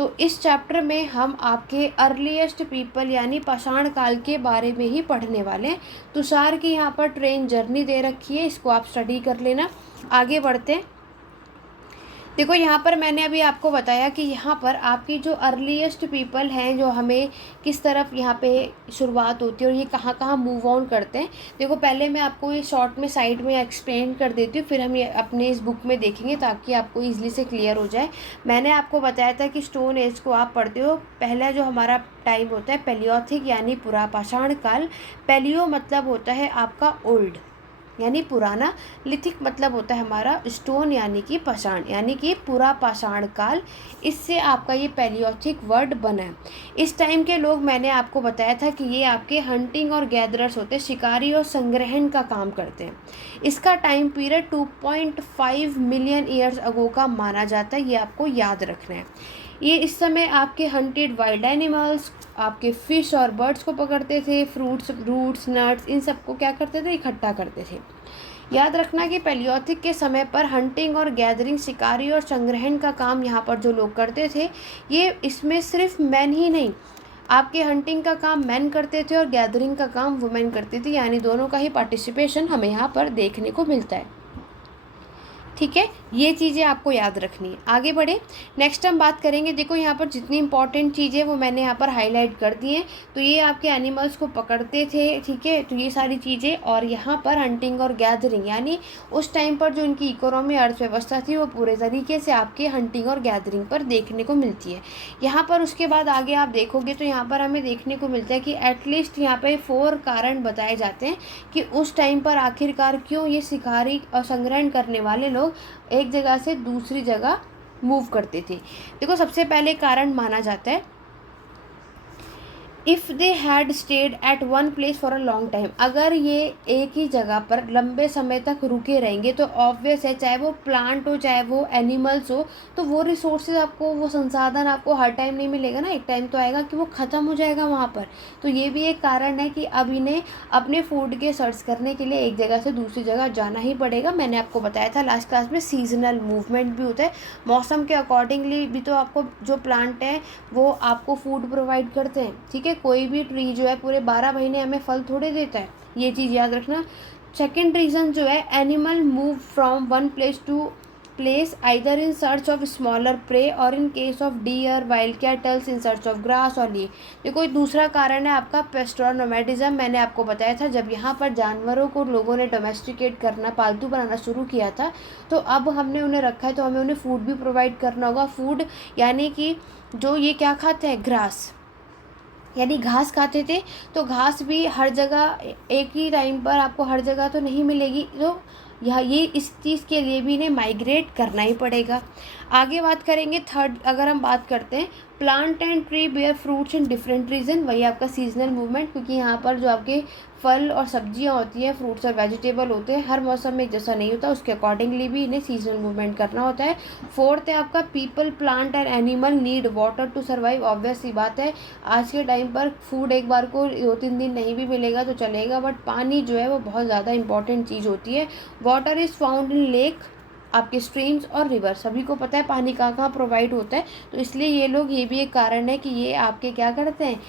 तो इस चैप्टर में हम आपके अर्लीस्ट पीपल यानी पाषाण काल के बारे में ही पढ़ने वाले हैं। तुषार की यहाँ पर ट्रेन जर्नी दे रखी है, इसको आप स्टडी कर लेना। आगे बढ़ते हैं। देखो यहाँ पर मैंने अभी आपको बताया कि यहाँ पर आपकी जो अर्लीस्ट पीपल हैं, जो हमें किस तरफ यहाँ पे शुरुआत होती है और ये कहाँ कहाँ मूव ऑन करते हैं। देखो पहले मैं आपको ये शॉर्ट में साइड में एक्सप्लेन कर देती हूँ, फिर हम ये अपने इस बुक में देखेंगे ताकि आपको ईजिली से क्लियर हो जाए। मैंने आपको बताया था कि स्टोन एज को आप पढ़ते हो, पहला जो हमारा टाइम होता है पैलियोथिक यानी पुरापाषाण काल। पैलियो मतलब होता है आपका ओल्ड यानी पुराना, लिथिक मतलब होता है हमारा स्टोन यानी कि पाषाण यानी कि पूरा पाषाण काल। इससे आपका ये पैलियोथिक वर्ड बना है। इस टाइम के लोग मैंने आपको बताया था कि ये आपके हंटिंग और गैदरर्स होते हैं, शिकारी और संग्रहण का काम करते हैं। इसका time period 2.5 million years ago का माना जाता है, ये आपको याद रखना है। ये इस समय आपके हंटेड वाइल्ड एनिमल्स, आपके फिश और बर्ड्स को पकड़ते थे, फ्रूट्स, रूट्स, नट्स, इन सबको क्या करते थे, इकट्ठा करते थे। याद रखना कि पैलियोथिक के समय पर हंटिंग और गैदरिंग, शिकारी और संग्रहण का काम यहाँ पर जो लोग करते थे, ये इसमें सिर्फ मैन ही नहीं, आपके हंटिंग का काम मैन करते थे और गैदरिंग का काम वुमेन करती थी, यानी दोनों का ही पार्टिसिपेशन हमें यहाँ पर देखने को मिलता है। ठीक है, ये चीज़ें आपको याद रखनी है। आगे बढ़े, नेक्स्ट हम बात करेंगे। देखो यहाँ पर जितनी इंपॉर्टेंट चीज़ें वो मैंने यहाँ पर हाईलाइट कर दी हैं। तो ये आपके एनिमल्स को पकड़ते थे, ठीक है, तो ये सारी चीज़ें, और यहाँ पर हंटिंग और गैदरिंग यानी उस टाइम पर जो इनकी इकोनॉमी अर्थव्यवस्था थी वो पूरे तरीके से आपके हंटिंग और गैदरिंग पर देखने को मिलती है। यहाँ पर उसके बाद आगे आप देखोगे तो यहाँ पर हमें देखने को मिलता है कि एटलीस्ट यहाँ पर 4 कारण बताए जाते हैं कि उस टाइम पर आखिरकार क्यों ये शिकारी और संग्रहण करने वाले लोग एक जगह से दूसरी जगह मूव करते थे। देखो सबसे पहले कारण माना जाता है, if they had stayed at one place for a long time, अगर ये एक ही जगह पर लंबे समय तक रुके रहेंगे तो ऑब्वियस है, चाहे वो प्लांट हो चाहे वो एनिमल्स हो, तो वो रिसोर्सेज आपको, वो संसाधन आपको हर टाइम नहीं मिलेगा ना, एक टाइम तो आएगा कि वो ख़त्म हो जाएगा वहाँ पर। तो ये भी एक कारण है कि अब इन्हें अपने फूड के सर्च करने के लिए एक जगह से दूसरी जगह जाना ही पड़ेगा। मैंने आपको बताया था लास्ट क्लास में, सीजनल मूवमेंट भी होता है, मौसम के अकॉर्डिंगली भी तो आपको जो प्लांट है वो आपको फूड प्रोवाइड करते हैं। ठीक है, कोई भी ट्री जो है पूरे 12 महीने हमें फल थोड़े देता है, ये चीज़ याद रखना। सेकेंड रीज़न जो है, animal move from one place to place either in search of smaller prey और in case of deer, wild cattles in search of grass और ली। देखो दूसरा कारण है आपका पेस्ट और नोमैडिज्म। मैंने आपको बताया था जब यहाँ पर जानवरों को लोगों ने डोमेस्टिकेट करना, पालतू बनाना शुरू किया था, तो अब हमने उन्हें रखा है तो हमें उन्हें फूड भी प्रोवाइड करना होगा। फूड यानी कि जो ये क्या खाते हैं, ग्रास यानी घास खाते थे, तो घास भी हर जगह एक ही टाइम पर आपको हर जगह तो नहीं मिलेगी, तो यहाँ ये इस चीज़ के लिए भी इन्हें माइग्रेट करना ही पड़ेगा। आगे बात करेंगे थर्ड, अगर हम बात करते हैं plant and tree bear fruits in different region, वही आपका सीजनल मूवमेंट, क्योंकि यहाँ पर जो आपके फल और सब्जियाँ होती हैं, फ्रूट्स और वेजिटेबल होते हैं, हर मौसम में एक जैसा नहीं होता, उसके अकॉर्डिंगली भी इन्हें सीजनल मूवमेंट करना होता है। फोर्थ है आपका people, plant and animal need water to survive. Obvious सी बात है, आज के टाइम पर फूड एक बार को 2-3 दिन नहीं भी मिलेगा तो चलेगा, बट पानी जो है वो बहुत ज़्यादा इंपॉर्टेंट चीज़ होती है। Water is found in lake, आपके स्ट्रीम्स और रिवर, सभी को पता है पानी कहाँ कहाँ प्रोवाइड होता है, तो इसलिए ये लोग, ये भी एक कारण है कि ये आपके क्या करते हैं,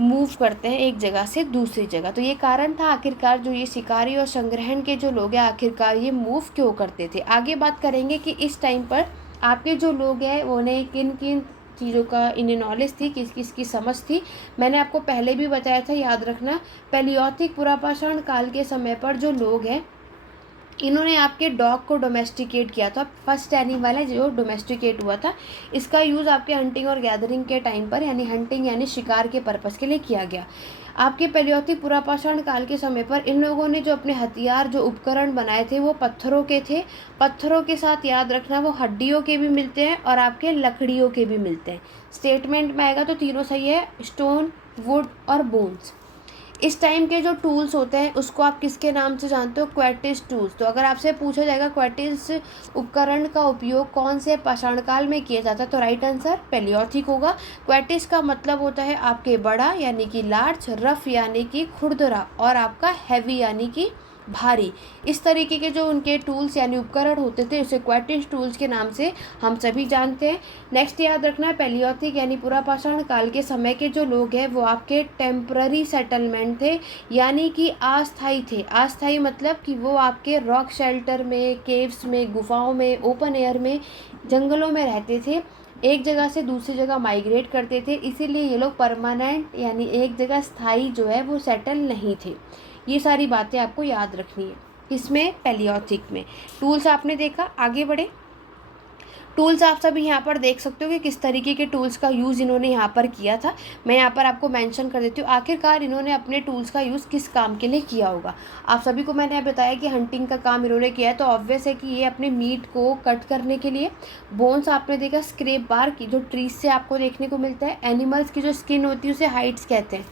मूव करते हैं एक जगह से दूसरी जगह। तो ये कारण था आखिरकार जो ये शिकारी और संग्रहण के जो लोग हैं आखिरकार ये मूव क्यों करते थे। आगे बात करेंगे कि इस टाइम पर आपके जो लोग हैं उन्हें किन किन चीज़ों का इन्हें नॉलेज थी, किस किस की समझ थी। मैंने आपको पहले भी बताया था, याद रखना, पैलियोथिक पुरापाषाण काल के समय पर जो लोग हैं इन्होंने आपके डॉग को डोमेस्टिकेट किया था। फर्स्ट एनिमल है जो डोमेस्टिकेट हुआ था। इसका यूज़ आपके हंटिंग और गैदरिंग के टाइम पर, यानी हंटिंग यानी शिकार के पर्पज़ के लिए किया गया। आपके पैलियोथिक पुरापाषाण काल के समय पर इन लोगों ने जो अपने हथियार, जो उपकरण बनाए थे वो पत्थरों के थे। पत्थरों के साथ याद रखना वो हड्डियों के भी मिलते हैं और आपके लकड़ियों के भी मिलते हैं। स्टेटमेंट में आएगा तो तीनों सही है, स्टोन, वुड और बोन्स। इस टाइम के जो टूल्स होते हैं उसको आप किसके नाम से जानते हो, क्वेटिस टूल्स। तो अगर आपसे पूछा जाएगा क्वेटिस उपकरण का उपयोग कौन से पाषाण काल में किया जाता है, तो राइट आंसर पैलियोथिक होगा। क्वेटिस का मतलब होता है आपके बड़ा यानी कि लार्ज, रफ यानी कि खुरदरा और आपका हैवी यानी कि भारी। इस तरीके के जो उनके टूल्स यानी उपकरण होते थे उसे क्वाटिन्स टूल्स के नाम से हम सभी जानते हैं। नेक्स्ट याद रखना है, पैलियोथिक यानी पुरापाषाण काल के समय के जो लोग हैं वो आपके टेम्पररी सेटलमेंट थे, यानी कि अस्थायी थे। अस्थायी मतलब कि वो आपके रॉक शेल्टर में, केव्स में, गुफाओं में, ओपन एयर में, जंगलों में रहते थे, एक जगह से दूसरी जगह माइग्रेट करते थे। इसीलिए ये लोग परमानेंट यानी एक जगह स्थायी जो है वो सेटल नहीं थे। ये सारी बातें आपको याद रखनी है। इसमें पैलियोथिक में टूल्स आपने देखा, आगे बढ़े। टूल्स आप सभी यहाँ पर देख सकते हो कि किस तरीके के टूल्स का यूज़ इन्होंने यहाँ पर किया था। मैं यहाँ पर आपको मेंशन कर देती हूँ आखिरकार इन्होंने अपने टूल्स का यूज़ किस काम के लिए किया होगा। आप सभी को मैंने बताया कि हंटिंग का काम इन्होंने किया है, तो ऑब्वियस है कि ये अपने मीट को कट करने के लिए। बोन्स आपने देखा स्क्रैप बार की, जो ट्रीज से आपको देखने को मिलता है। एनिमल्स की जो स्किन होती है उसे हाइड्स कहते हैं,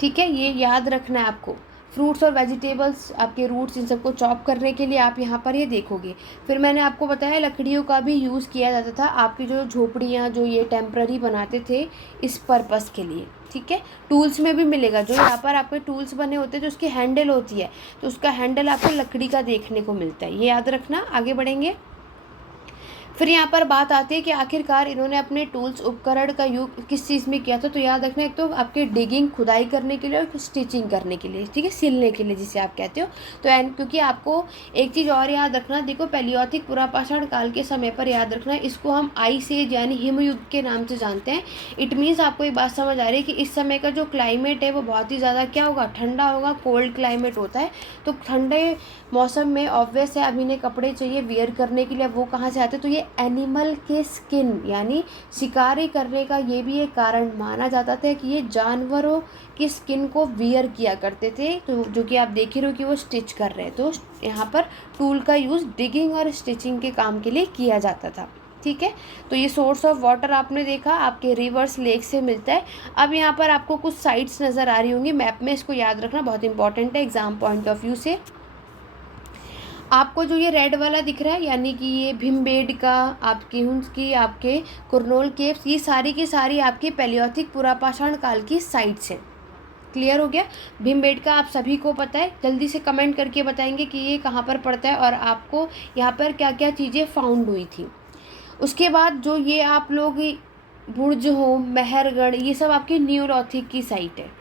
ठीक है, ये याद रखना है आपको। फ्रूट्स और वेजिटेबल्स, आपके रूट्स, इन सबको चॉप करने के लिए आप यहाँ पर ये देखोगे। फिर मैंने आपको बताया लकड़ियों का भी यूज़ किया जाता था आपकी जो झोपड़ियाँ जो ये टेम्प्ररी बनाते थे इस पर्पस के लिए, ठीक है। टूल्स में भी मिलेगा, जो यहाँ पर आपके टूल्स बने होते हैं जो उसकी हैंडल होती है, तो उसका हैंडल आपको लकड़ी का देखने को मिलता है, ये याद रखना। आगे बढ़ेंगे। फिर यहाँ पर बात आती है कि आखिरकार इन्होंने अपने टूल्स उपकरण का यूज किस चीज़ में किया था, तो याद रखना एक तो आपके डिगिंग खुदाई करने के लिए और स्टिचिंग करने के लिए, ठीक है, सिलने के लिए जिसे आप कहते हो। तो क्योंकि आपको एक चीज़ और याद रखना, देखो पैलियोथिक पुरापाषाण काल के समय पर याद रखना इसको हम आइस एज यानी हिमयुग के नाम से जानते हैं। इट मीन्स आपको एक बात समझ आ रही है कि इस समय का जो क्लाइमेट है वो बहुत ही ज़्यादा क्या होगा, ठंडा होगा, कोल्ड क्लाइमेट होता है। तो ठंडे मौसम में ऑब्वियस है अब इन्हें कपड़े चाहिए वियर करने के लिए, वो कहाँ से आते हैं, तो ये एनिमल के स्किन यानी शिकारी करने का ये भी एक कारण माना जाता था कि ये जानवरों की स्किन को वियर किया करते थे। तो जो कि आप देख ही रहे हो कि वो स्टिच कर रहे हैं, तो यहाँ पर टूल का यूज़ डिगिंग और स्टिचिंग के काम के लिए किया जाता था, ठीक है। तो ये सोर्स ऑफ वाटर आपने देखा आपके रिवर्स लेक से मिलता है। अब यहाँ पर आपको कुछ साइट्स नज़र आ रही होंगी मैप में, इसको याद रखना बहुत इंपॉर्टेंट है एग्जाम पॉइंट ऑफ व्यू से। आपको जो ये रेड वाला दिख रहा है यानी कि ये भीमबेडका, आपकी हुंस की, आपके कुरनोल केव्स, ये सारी की सारी आपकी पैलियोथिक पुरापाषाण काल की साइट्स हैं। क्लियर हो गया। भीमबेडका आप सभी को पता है, जल्दी से कमेंट करके बताएंगे कि ये कहाँ पर पड़ता है और आपको यहाँ पर क्या क्या चीज़ें फाउंड हुई थी। उसके बाद जो ये आप लोग बुर्ज हो, मेहरगढ़, ये सब आपकी न्यूरोथिक की साइट है,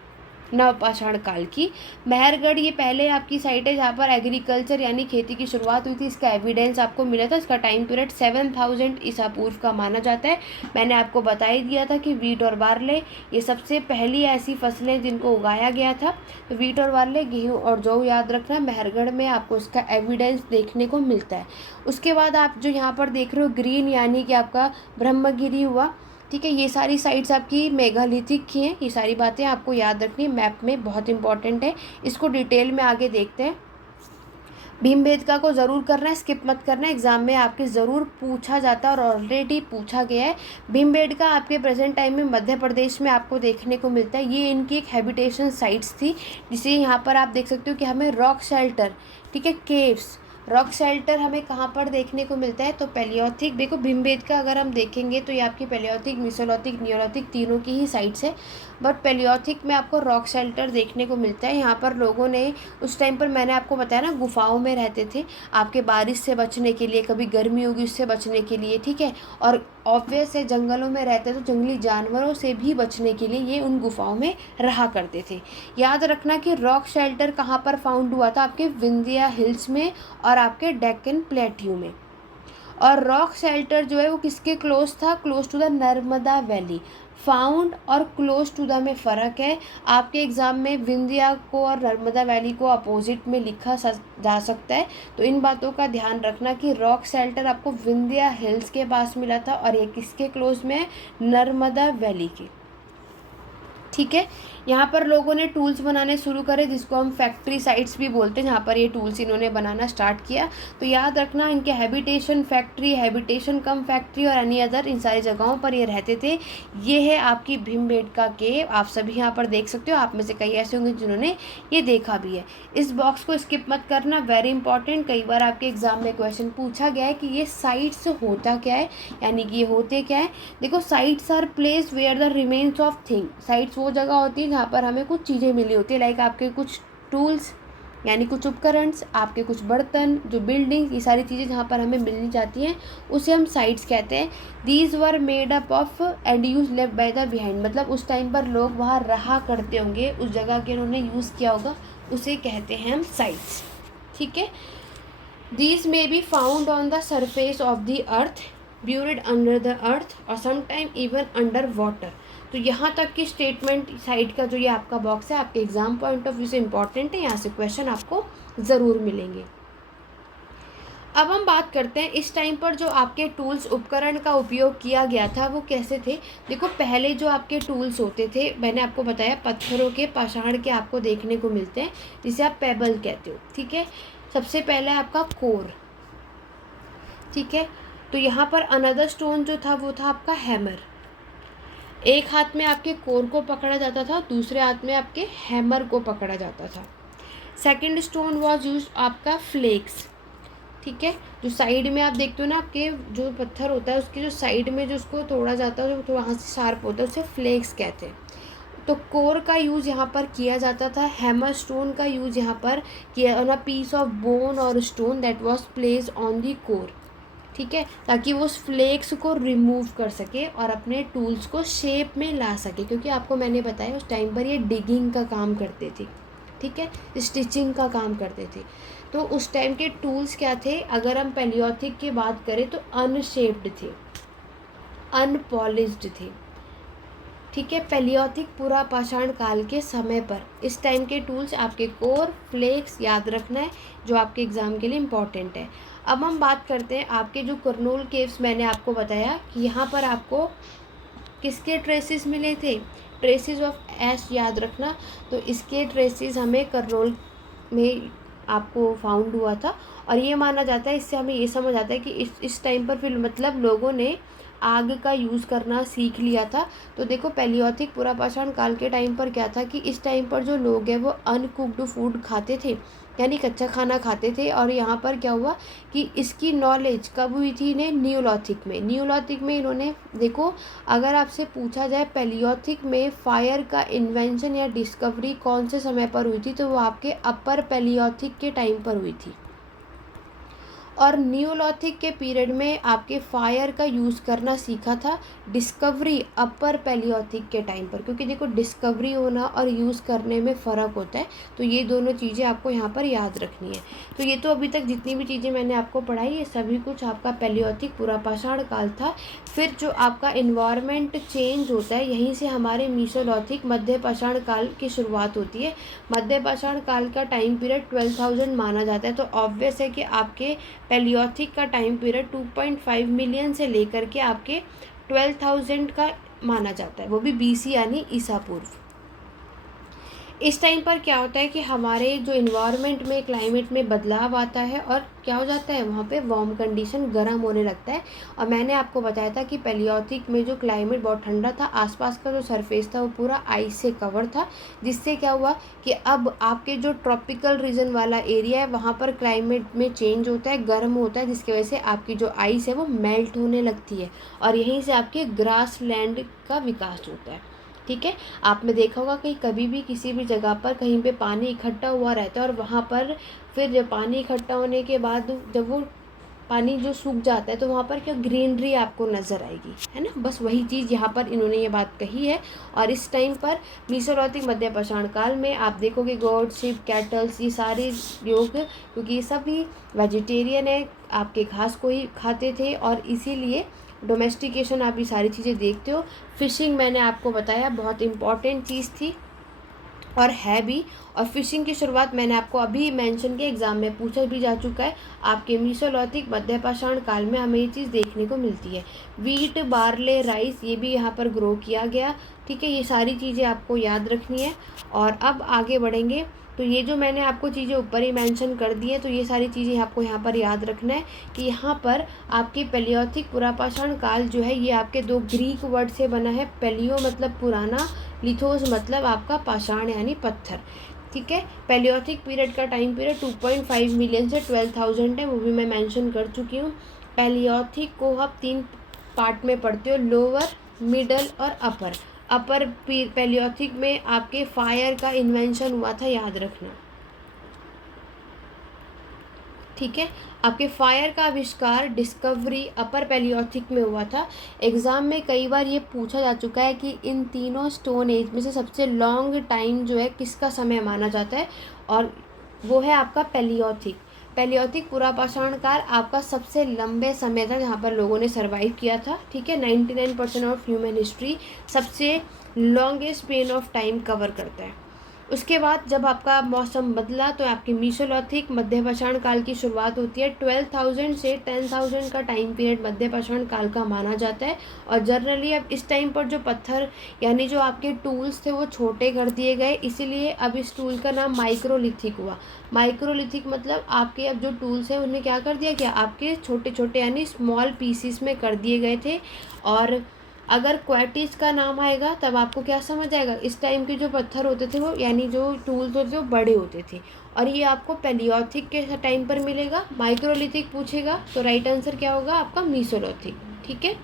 नवपाषाण काल की। मेहरगढ़ ये पहले आपकी साइट है जहाँ पर एग्रीकल्चर यानी खेती की शुरुआत हुई थी, इसका एविडेंस आपको मिला था। इसका टाइम पीरियड 7000 ईसा पूर्व का माना जाता है। मैंने आपको बता ही दिया था कि वीट और बार्ले ये सबसे पहली ऐसी फसलें जिनको उगाया गया था। तो वीट और बार्ले, गेहूँ और जौ याद रखना, मेहरगढ़ में आपको इसका एविडेंस देखने को मिलता है। उसके बाद आप जो यहाँ पर देख रहे हो ग्रीन यानी कि आपका ब्रह्मगिरी हुआ, ठीक है, ये सारी साइट्स आपकी मेगालिथिक की हैं। ये सारी बातें आपको याद रखनी है, मैप में बहुत इंपॉर्टेंट है, इसको डिटेल में आगे देखते हैं। भीमबेडका को ज़रूर करना है, स्किप मत करना है, एग्जाम में आपके ज़रूर पूछा जाता है और ऑलरेडी पूछा गया है। भीमबेडका आपके प्रेजेंट टाइम में मध्य प्रदेश में आपको देखने को मिलता है। ये इनकी एक हैबिटेशन साइट्स थी, जिसे यहाँ पर आप देख सकते हो कि हमें रॉक शेल्टर, ठीक है, केव्स, रॉक शेल्टर हमें कहाँ पर देखने को मिलता है, तो पैलियोथिक। देखो भीमबेडका अगर हम देखेंगे तो ये आपकी पैलियोथिक, मेसोलिथिक, नियोलिथिक तीनों की ही साइट्स है, बट पैलियोथिक में आपको रॉक शेल्टर देखने को मिलता है। यहाँ पर लोगों ने उस टाइम पर, मैंने आपको बताया ना, गुफाओं में रहते थे आपके बारिश से बचने के लिए, कभी गर्मी होगी उससे बचने के लिए, ठीक है, और ऑब्वियस है जंगलों में रहते तो जंगली जानवरों से भी बचने के लिए ये उन गुफाओं में रहा करते थे। याद रखना कि रॉक शेल्टर कहाँ पर फाउंड हुआ था, आपके विंध्या हिल्स में और आपके डेक्कन प्लेट्यू में। और रॉक शेल्टर जो है वो किसके क्लोज था, close to the Narmada valley. Found और क्लोज टू द में फ़र्क है। आपके एग्ज़ाम में विंध्या को और नर्मदा वैली को अपोजिट में लिखा जा सकता है, तो इन बातों का ध्यान रखना कि रॉक शेल्टर आपको विंध्या हिल्स के पास मिला था और ये किसके क्लोज में है, नर्मदा वैली के, ठीक है। यहाँ पर लोगों ने टूल्स बनाने शुरू करे जिसको हम फैक्ट्री साइट्स भी बोलते हैं, जहाँ पर ये टूल्स इन्होंने बनाना स्टार्ट किया। तो याद रखना इनके हैबिटेशन फैक्ट्री, हैबिटेशन कम फैक्ट्री और एनी अदर, इन सारी जगहों पर ये रहते थे। ये है आपकी भीमबेडका केव, आप सभी यहाँ पर देख सकते हो। आप में से कई ऐसे होंगे जिन्होंने ये देखा भी है। इस बॉक्स को स्किप मत करना, वेरी इंपॉर्टेंट। कई बार आपके एग्जाम में क्वेश्चन पूछा गया है कि ये साइट्स होता क्या है, यानी कि ये होते क्या है। देखो sites are place where the remains of thing. Sites वो जगह होती है जहाँ पर हमें कुछ चीज़ें मिली होती है, लाइक आपके कुछ टूल्स, यानी कुछ उपकरण, आपके कुछ बर्तन, जो बिल्डिंग, ये सारी चीज़ें जहाँ पर हमें मिलनी जाती हैं उसे हम साइट्स कहते हैं। These were made up of and use left by the behind, मतलब उस टाइम पर लोग वहाँ रहा करते होंगे, उस जगह के उन्होंने यूज़ किया होगा, उसे कहते हैं हम साइट्स। ठीक है। These may be found on the surface of the earth, buried under the earth or sometime even under water। तो यहाँ तक की स्टेटमेंट साइड का जो ये आपका बॉक्स है आपके एग्जाम पॉइंट ऑफ व्यू से इम्पॉर्टेंट है, यहाँ से क्वेश्चन आपको ज़रूर मिलेंगे। अब हम बात करते हैं इस टाइम पर जो आपके टूल्स उपकरण का उपयोग किया गया था वो कैसे थे। देखो पहले जो आपके टूल्स होते थे, मैंने आपको बताया पत्थरों के, पाषाण के आपको देखने को मिलते हैं, जिसे आप पेबल कहते हो। ठीक है। सबसे पहला है आपका कोर। ठीक है। तो यहाँ पर अनदर स्टोन जो था वो था आपका हैमर। एक हाथ में आपके कोर को पकड़ा जाता था, दूसरे हाथ में आपके हैमर को पकड़ा जाता था। सेकंड स्टोन वाज यूज आपका फ्लेक्स। ठीक है। जो साइड में आप देखते हो ना, आपके जो पत्थर होता है उसके जो साइड में जो उसको तोड़ा जाता है, जो वहाँ से शार्प होता है, उसे फ्लेक्स कहते हैं। तो कोर का यूज़ यहाँ पर किया जाता था। हैमर स्टोन का यूज़ यहाँ पर किया on a piece of bone और stone that was placed on the core. ठीक है। ताकि वो उस फ्लेक्स को रिमूव कर सके और अपने टूल्स को शेप में ला सके, क्योंकि आपको मैंने बताया उस टाइम पर ये डिगिंग का काम करते थे। ठीक है। स्टिचिंग का काम करते थे। तो उस टाइम के टूल्स क्या थे, अगर हम पैलियोथिक की बात करें तो अनशेप्ड थे, अनपॉलिश्ड थे। ठीक है। पैलियोथिक पूरा पाषाण काल के समय पर इस टाइम के टूल्स आपके कोर, फ्लेक्स याद रखना है, जो आपके एग्ज़ाम के लिए इम्पॉर्टेंट है। अब हम बात करते हैं आपके जो कर्नूल केव्स, मैंने आपको बताया कि यहाँ पर आपको किसके ट्रेसेस मिले थे, ट्रेसेस ऑफ ऐश याद रखना। तो इसके ट्रेसेस हमें कर्नूल में आपको फाउंड हुआ था, और ये माना जाता है, इससे हमें ये समझ आता है कि इस टाइम पर फिर मतलब लोगों ने आग का यूज़ करना सीख लिया था। तो देखो पैलियोथिक पुरापाषाण काल के टाइम पर क्या था कि इस टाइम पर जो लोग हैं वो अनकुक्ड फूड खाते थे, यानी कच्चा खाना खाते थे। और यहाँ पर क्या हुआ कि इसकी नॉलेज कब हुई थी इन्हें, न्यूलॉथिक में। न्यूलॉथिक में इन्होंने, देखो अगर आपसे पूछा जाए पैलियोथिक में फायर का इन्वेंशन या डिस्कवरी कौन से समय पर हुई थी, तो वो आपके अपर पैलियोथिक के टाइम पर हुई थी। और न्यूलॉथिक के पीरियड में आपके फायर का यूज़ करना सीखा था, डिस्कवरी अपर पैलियोथिक के टाइम पर। क्योंकि देखो डिस्कवरी होना और यूज़ करने में फ़र्क होता है, तो ये दोनों चीज़ें आपको यहाँ पर याद रखनी है। तो ये तो अभी तक जितनी भी चीज़ें मैंने आपको पढ़ाई, ये सभी कुछ आपका पैलियोथिक पुरापाषाण काल था। फिर जो आपका इन्वायरमेंट चेंज होता है, यहीं से हमारे मीसोलॉथिक मध्यपाषाण काल की शुरुआत होती है। मध्यपाषाण काल का टाइम पीरियड 12,000 माना जाता है। तो ऑब्वियस है कि आपके पैलियोथिक का टाइम पीरियड 2.5 मिलियन से लेकर के आपके 12,000 का माना जाता है, वो भी BC यानी ईसा पूर्व। इस टाइम पर क्या होता है कि हमारे जो इन्वायरमेंट में, क्लाइमेट में बदलाव आता है, और क्या हो जाता है वहाँ पे वार्म कंडीशन, गर्म होने लगता है। और मैंने आपको बताया था कि पैलियोथिक में जो क्लाइमेट बहुत ठंडा था, आसपास का जो सरफेस था वो पूरा आइस से कवर था, जिससे क्या हुआ कि अब आपके जो ट्रॉपिकल रीजन वाला एरिया है वहाँ पर क्लाइमेट में चेंज होता है, गर्म होता है, जिसकी वजह से आपकी जो आइस है वो मेल्ट होने लगती है, और यहीं से आपके ग्रास लैंड का विकास होता है। ठीक है। आपने देखा होगा कि कभी भी किसी भी जगह पर कहीं पे पानी इकट्ठा हुआ रहता है, और वहाँ पर फिर जब पानी इकट्ठा होने के बाद जब वो पानी जो सूख जाता है, तो वहाँ पर क्या ग्रीनरी आपको नज़र आएगी, है ना। बस वही चीज़ यहाँ पर इन्होंने ये बात कही है। और इस टाइम पर मीसोलॉथिक मध्यपाषाण काल में आप देखोगे गॉड, शिप, कैटल्स, ये सारे योग, क्योंकि ये सभी वेजिटेरियन है, आपके घास को ही खाते थे, और इसीलिए डोमेस्टिकेशन आप ये सारी चीज़ें देखते हो। फ़िशिंग मैंने आपको बताया बहुत इम्पॉर्टेंट चीज़ थी और है भी। और फिशिंग की शुरुआत मैंने आपको अभी मेंशन किया, एग्ज़ाम में पूछा भी जा चुका है। आपके मीसोलॉथिक मध्यपाषाण काल में हमें ये चीज़ देखने को मिलती है। वीट, बार्ले, राइस, ये भी यहाँ पर ग्रो किया गया। ठीक है। ये सारी चीज़ें आपको याद रखनी है। और अब आगे बढ़ेंगे, तो ये जो मैंने आपको चीज़ें ऊपर ही मेंशन कर दी है, तो ये सारी चीज़ें आपको यहाँ पर याद रखना है कि यहाँ पर आपकी पैलियोथिक पुरापाषाण काल जो है ये आपके दो ग्रीक वर्ड से बना है। पैलियो मतलब पुराना, लिथोस मतलब आपका पाषाण यानी पत्थर। ठीक है। पैलियोथिक पीरियड का टाइम पीरियड 2.5 मिलियन से 12,000 है, वो भी मैं मेंशन कर चुकी हूँ। पैलियोथिक को आप 3 पार्ट में पढ़ते हो, लोअर, मिडल और अपर। अपर पैलियोथिक में आपके फायर का इन्वेंशन हुआ था, याद रखना। ठीक है। आपके फायर का आविष्कार डिस्कवरी अपर पैलियोथिक में हुआ था। एग्ज़ाम में कई बार ये पूछा जा चुका है कि इन तीनों स्टोन एज में से सबसे लॉन्ग टाइम जो है किसका समय माना जाता है, और वो है आपका पैलियोथिक। पैलियोथिक पुरापाषाण काल आपका सबसे लंबे समय था जहाँ पर लोगों ने सर्वाइव किया था। ठीक है, 99% ऑफ ह्यूमन हिस्ट्री सबसे longest span of time cover करता है। उसके बाद जब आपका मौसम बदला तो आपकी मीसोलिथिक मध्यपाषाण काल की शुरुआत होती है। 12,000 से 10,000 का टाइम पीरियड मध्यपाषाण काल का माना जाता है। और जनरली अब इस टाइम पर जो पत्थर यानी जो आपके टूल्स थे वो छोटे कर दिए गए, इसीलिए अब इस टूल का नाम माइक्रोलिथिक हुआ। माइक्रोलिथिक मतलब आपके अब जो टूल्स हैं उन्हें क्या कर दिया गया, आपके छोटे छोटे यानी स्मॉल पीसीस में कर दिए गए थे। और अगर क्वार्टिज का नाम आएगा तब आपको क्या समझ आएगा, इस टाइम के जो पत्थर होते थे वो यानी जो टूल्स होते थे वो बड़े होते थे, और ये आपको पैलियोथिक के टाइम पर मिलेगा। माइक्रोलिथिक पूछेगा तो राइट आंसर क्या होगा आपका मीसोलिथिक। ठीक है,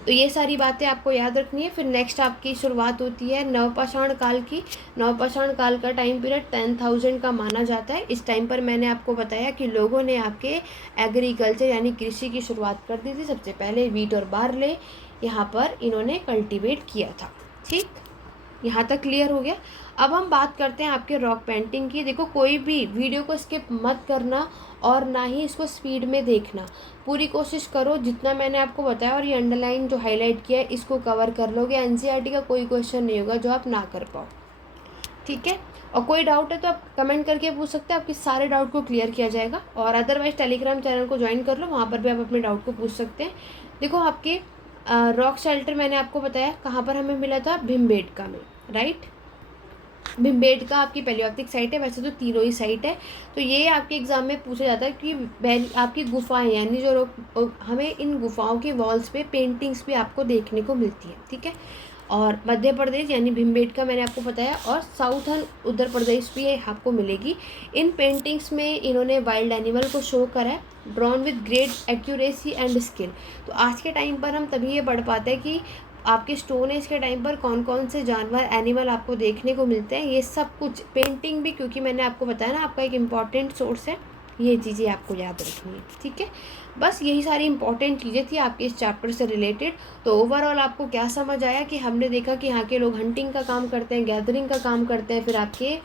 तो ये सारी बातें आपको याद रखनी है। फिर नेक्स्ट आपकी शुरुआत होती है नवपाषाण काल की। नवपाषाण काल का टाइम पीरियड 10,000 का माना जाता है। इस टाइम पर मैंने आपको बताया कि लोगों ने आपके एग्रीकल्चर यानी कृषि की शुरुआत कर दी थी। सबसे पहले वीट और बार्ले यहाँ पर इन्होंने कल्टीवेट किया था। ठीक, यहाँ तक क्लियर हो गया। अब हम बात करते हैं आपके रॉक पेंटिंग की। देखो, कोई भी वीडियो को स्किप मत करना और ना ही इसको स्पीड में देखना। पूरी कोशिश करो जितना मैंने आपको बताया, और ये अंडरलाइन जो हाईलाइट किया है इसको कवर कर लोगे। एनसीईआरटी का कोई क्वेश्चन नहीं होगा जो आप ना कर पाओ। ठीक है, और कोई डाउट है तो आप कमेंट करके पूछ सकते हैं, आपके सारे डाउट को क्लियर किया जाएगा। और अदरवाइज टेलीग्राम चैनल को ज्वाइन कर लो, वहाँ पर भी आप अपने डाउट को पूछ सकते हैं। देखो, आपके रॉक शेल्टर मैंने आपको बताया कहाँ पर हमें मिला था, भीमबेटका में, राइट। भीमबेटका आपकी पैलियोथिक साइट है, वैसे तो तीनों ही साइट है। तो ये आपके एग्जाम में पूछा जाता है कि आपकी गुफाएं यानी जो हमें इन गुफाओं के वॉल्स पे पेंटिंग्स भी आपको देखने को मिलती है। ठीक है, और मध्य प्रदेश यानी भीमबेटका मैंने आपको बताया, और साउथर्न उत्तर प्रदेश भी आपको मिलेगी। इन पेंटिंग्स में इन्होंने वाइल्ड एनिमल को शो करा है, drawn with great accuracy and skill. तो आज के टाइम पर हम तभी ये पढ़ पाते हैं कि आपके स्टोन एज के टाइम पर कौन कौन से जानवर एनिमल आपको देखने को मिलते हैं। ये सब कुछ पेंटिंग भी, क्योंकि मैंने आपको बताया ना आपका एक इम्पॉर्टेंट सोर्स है, ये चीज़ें आपको याद रखनी है। ठीक है, बस यही सारी इंपॉर्टेंट चीज़ें थी आपके इस चैप्टर से रिलेटेड। तो ओवरऑल आपको क्या समझ आया कि हमने देखा कि यहाँ के लोग हंटिंग का काम करते हैं, गैदरिंग का काम करते हैं, फिर आपके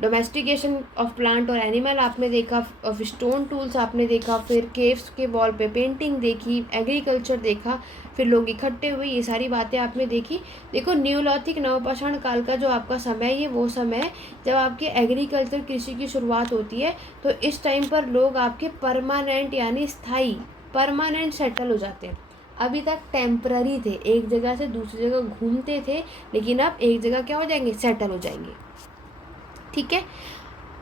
डोमेस्टिकेशन ऑफ प्लांट और एनिमल आपने देखा, ऑफ स्टोन टूल्स आपने देखा, फिर केव्स के वॉल पे पेंटिंग देखी, एग्रीकल्चर देखा, फिर लोग इकट्ठे हुए, ये सारी बातें आपने देखी। देखो, न्यूलिथिक नवपाषाण काल का जो आपका समय है ये वो समय है जब आपके एग्रीकल्चर कृषि की शुरुआत होती है। तो इस टाइम पर लोग आपके परमानेंट यानी स्थायी परमानेंट सेटल हो जाते हैं। अभी तक टेम्पररी थे, एक जगह से दूसरी जगह घूमते थे, लेकिन अब एक जगह क्या हो जाएंगे, सेटल हो जाएंगे। ठीक है,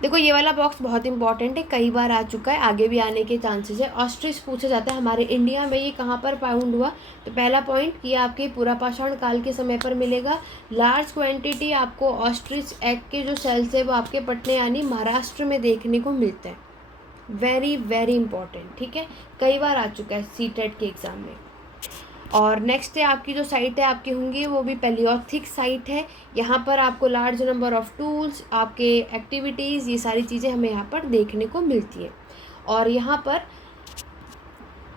देखो ये वाला बॉक्स बहुत इंपॉर्टेंट है, कई बार आ चुका है, आगे भी आने के चांसेस है। ऑस्ट्रिच पूछा जाता है हमारे इंडिया में ये कहाँ पर फाउंड हुआ। तो पहला पॉइंट ये आपके पुरापाषाण काल के समय पर मिलेगा। लार्ज क्वांटिटी आपको ऑस्ट्रिच एग के जो सेल्स है वो आपके पटने यानी महाराष्ट्र में देखने को मिलता है। Very very important. ठीक है, कई बार आ चुका है सीटेट के एग्ज़ाम में। और नेक्स्ट है आपकी जो साइट है आपकी होंगी वो भी पैलियोथिक साइट है। यहाँ पर आपको लार्ज नंबर ऑफ़ टूल्स, आपके एक्टिविटीज़, ये सारी चीज़ें हमें यहाँ पर देखने को मिलती है। और यहाँ पर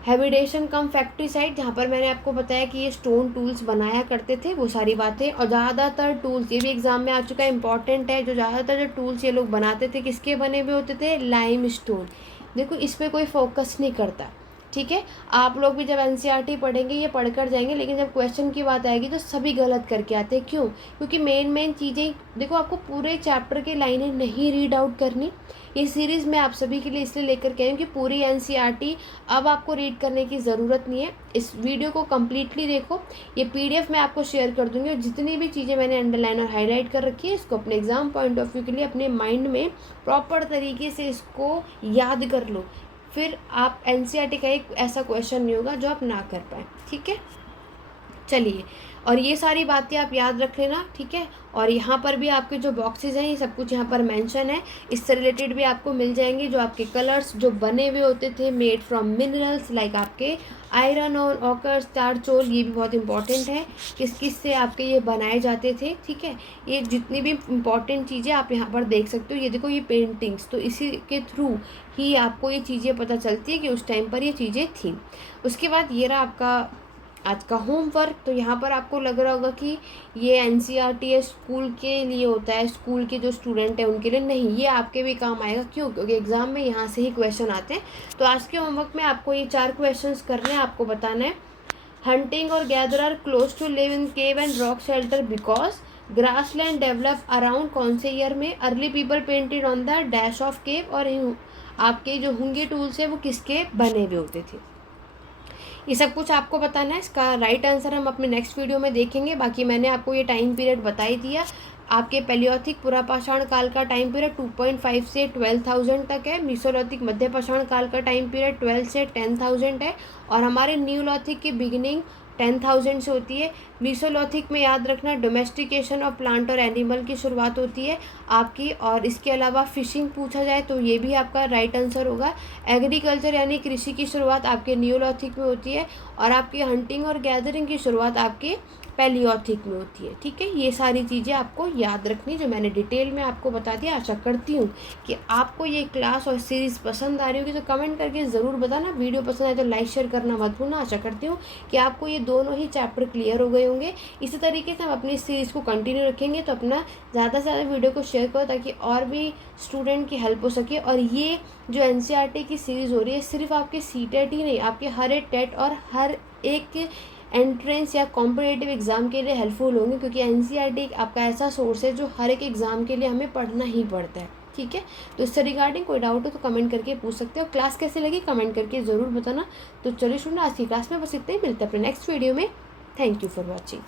हैबिटेशन कम फैक्ट्री साइट, जहाँ पर मैंने आपको बताया कि ये स्टोन टूल्स बनाया करते थे, वो सारी बातें। और ज़्यादातर टूल्स, ये भी एग्जाम में आ चुका है, इंपॉर्टेंट है, जो ज़्यादातर जो टूल्स ये लोग बनाते थे किसके बने हुए होते थे, लाइम स्टोन। देखो, इस पर कोई फोकस नहीं करता। ठीक है, आप लोग भी जब एनसीईआरटी पढ़ेंगे ये पढ़ कर जाएंगे, लेकिन जब क्वेश्चन की बात आएगी तो सभी गलत करके आते हैं। क्यों? क्योंकि मेन चीज़ें देखो, आपको पूरे चैप्टर की लाइनें नहीं रीड आउट करनी। ये सीरीज़ मैं आप सभी के लिए इसलिए लेकर के आई हूँ कि पूरी एनसीईआरटी अब आपको रीड करने की ज़रूरत नहीं है। इस वीडियो को कम्प्लीटली देखो, ये पीडीएफ मैं आपको शेयर कर दूँगी, और जितनी भी चीज़ें मैंने अंडरलाइन और हाईलाइट कर रखी है इसको अपने एग्ज़ाम पॉइंट ऑफ व्यू के लिए अपने माइंड में प्रॉपर तरीके से इसको याद कर लो। फिर आप एनसीईआरटी का एक ऐसा क्वेश्चन नहीं होगा जो आप ना कर पाए। ठीक है, चलिए, और ये सारी बातें आप याद रख लेना, ठीक है। और यहाँ पर भी आपके जो बॉक्सेस हैं ये सब कुछ यहाँ पर मेंशन है, इससे रिलेटेड भी आपको मिल जाएंगे जो आपके कलर्स जो बने हुए होते थे मेड फ्रॉम मिनरल्स लाइक आपके आयरन और ऑकर, चारकोल, ये भी बहुत इंपॉर्टेंट है किस किस से आपके ये बनाए जाते थे, ठीक है। ये जितनी भी इंपॉर्टेंट चीज़ें आप यहाँ पर देख सकते हो, ये देखो ये पेंटिंग्स, तो इसी के थ्रू ही आपको ये चीज़ें पता चलती है कि उस टाइम पर ये चीज़ें थी। उसके बाद ये रहा आपका आज का होमवर्क। तो यहाँ पर आपको लग रहा होगा कि ये NCERT स्कूल के लिए होता है, स्कूल के जो स्टूडेंट हैं उनके लिए नहीं, ये आपके भी काम आएगा। क्यों? क्योंकि एग्ज़ाम में यहाँ से ही क्वेश्चन आते हैं। तो आज के होमवर्क में आपको ये 4 क्वेश्चंस करने हैं, आपको बताना है हंटिंग और gather are close to live in cave and rock shelter because grassland develop around कौन से ईयर में, early people painted on the dash of cave, और आपके जो हुंगे टूल्स है वो किसके बने हुए होते थे। ये सब कुछ आपको बताना है। इसका राइट आंसर हम अपने नेक्स्ट वीडियो में देखेंगे। बाकी मैंने आपको ये टाइम पीरियड बता ही दिया। आपके पैलियोथिक पुरापाषाण काल का टाइम पीरियड 2.5 से 12,000 तक है। मीसोलिथिक मध्यपाषाण काल का टाइम पीरियड 12 से 10,000 है। और हमारे न्यूलिथिक की बिगिनिंग 10,000 से होती है। मीसोलिथिक में याद रखना डोमेस्टिकेशन ऑफ प्लांट और एनिमल की शुरुआत होती है आपकी। और इसके अलावा फिशिंग पूछा जाए तो ये भी आपका राइट आंसर होगा। एग्रीकल्चर यानी कृषि की शुरुआत आपके न्यूलिथिक में होती है। और आपकी हंटिंग और गैदरिंग की शुरुआत आपके पैलियोथिक में होती है, ठीक है। ये सारी चीज़ें आपको याद रखनी जो मैंने डिटेल में आपको बता दिया। आशा करती हूँ कि आपको ये क्लास और सीरीज़ पसंद आ रही होगी, तो कमेंट करके ज़रूर बताना। वीडियो पसंद आए तो लाइक शेयर करना मत भूलना। आशा करती हूँ कि आपको ये दोनों ही चैप्टर क्लियर हो गए होंगे। इसी तरीके से हम अपनी सीरीज़ को कंटिन्यू रखेंगे। तो अपना ज़्यादा से ज़्यादा वीडियो को शेयर करो ताकि और भी स्टूडेंट की हेल्प हो सके। और ये जो NCERT की सीरीज़ हो रही है सिर्फ आपके CTET ही नहीं, आपके हर एक टेट और हर एक एंट्रेंस या कॉम्पिटिटिव एग्ज़ाम के लिए हेल्पफुल होंगे। क्योंकि NCERT आपका ऐसा सोर्स है जो हर एक एग्ज़ाम के लिए हमें पढ़ना ही पड़ता है, ठीक है। तो इससे रिगार्डिंग कोई डाउट हो तो कमेंट करके पूछ सकते हो। क्लास कैसी लगी कमेंट करके ज़रूर बताना। तो चलिए स्टूडेंट, आज की क्लास में बस इतना ही। मिलते हैं अपने नेक्स्ट वीडियो में। Thank you for watching.